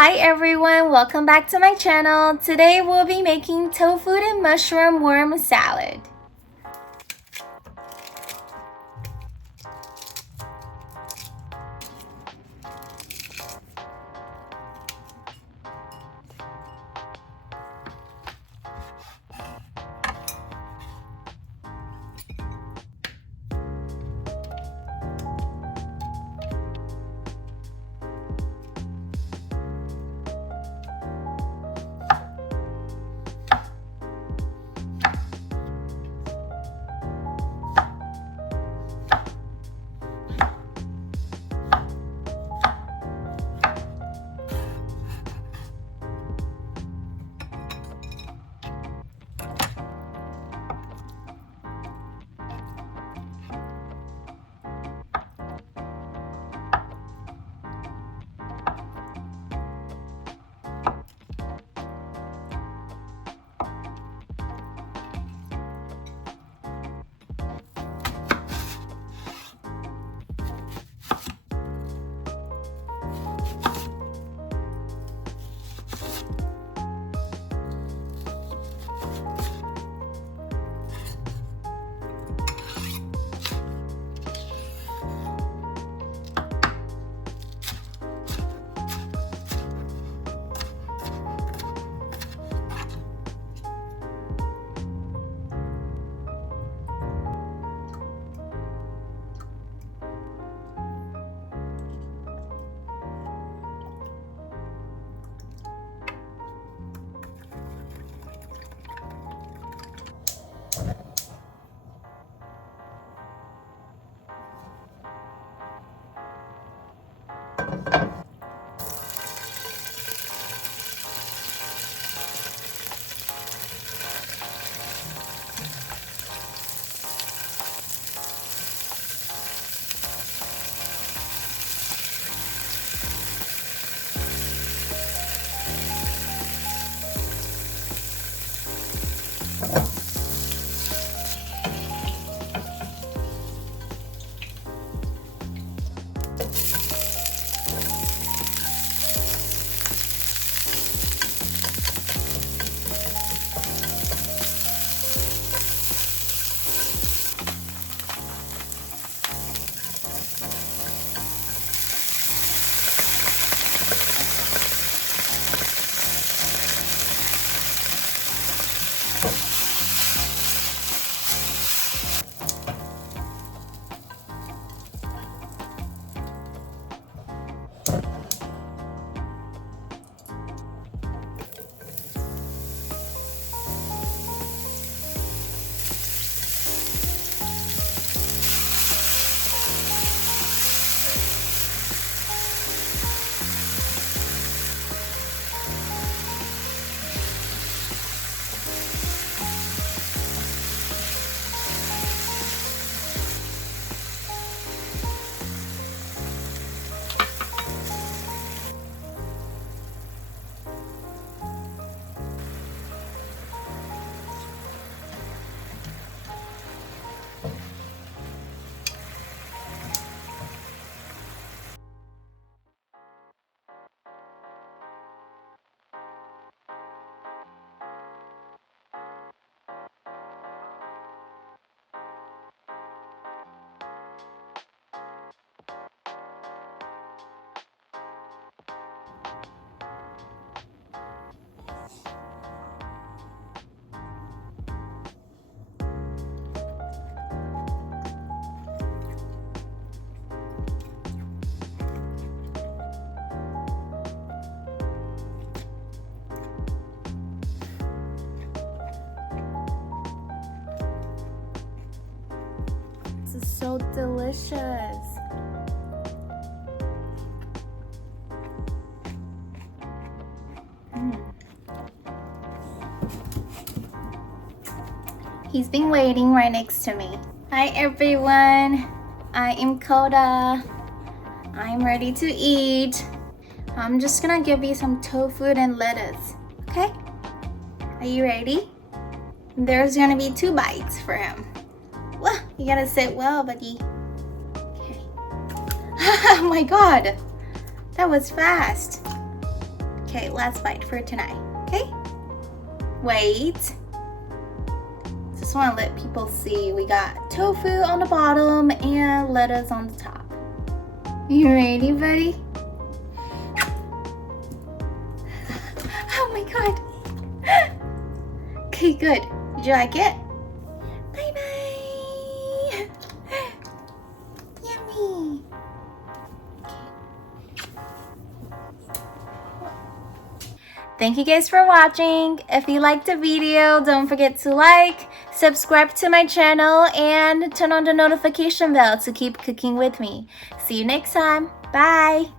Hi everyone, welcome back to my channel. Today we'll be making tofu and mushroom worm salad. This is so delicious. He's been waiting right next to me. Hi everyone, I am Koda. I'm ready to eat. I'm just gonna give you some tofu and lettuce, okay? Are you ready? There's gonna be 2 bites for him. Well, you gotta sit well, buddy. Okay. Oh my god, that was fast. Okay, last bite for tonight. Okay? Wait. Just want to let people see we got tofu on the bottom and lettuce on the top. You ready, buddy? Oh my god. Okay, good. Did you like it? Bye bye. Yummy. Thank you guys for watching. If you liked the video, don't forget to like, subscribe to my channel, and turn on the notification bell to keep cooking with me. See you next time. Bye.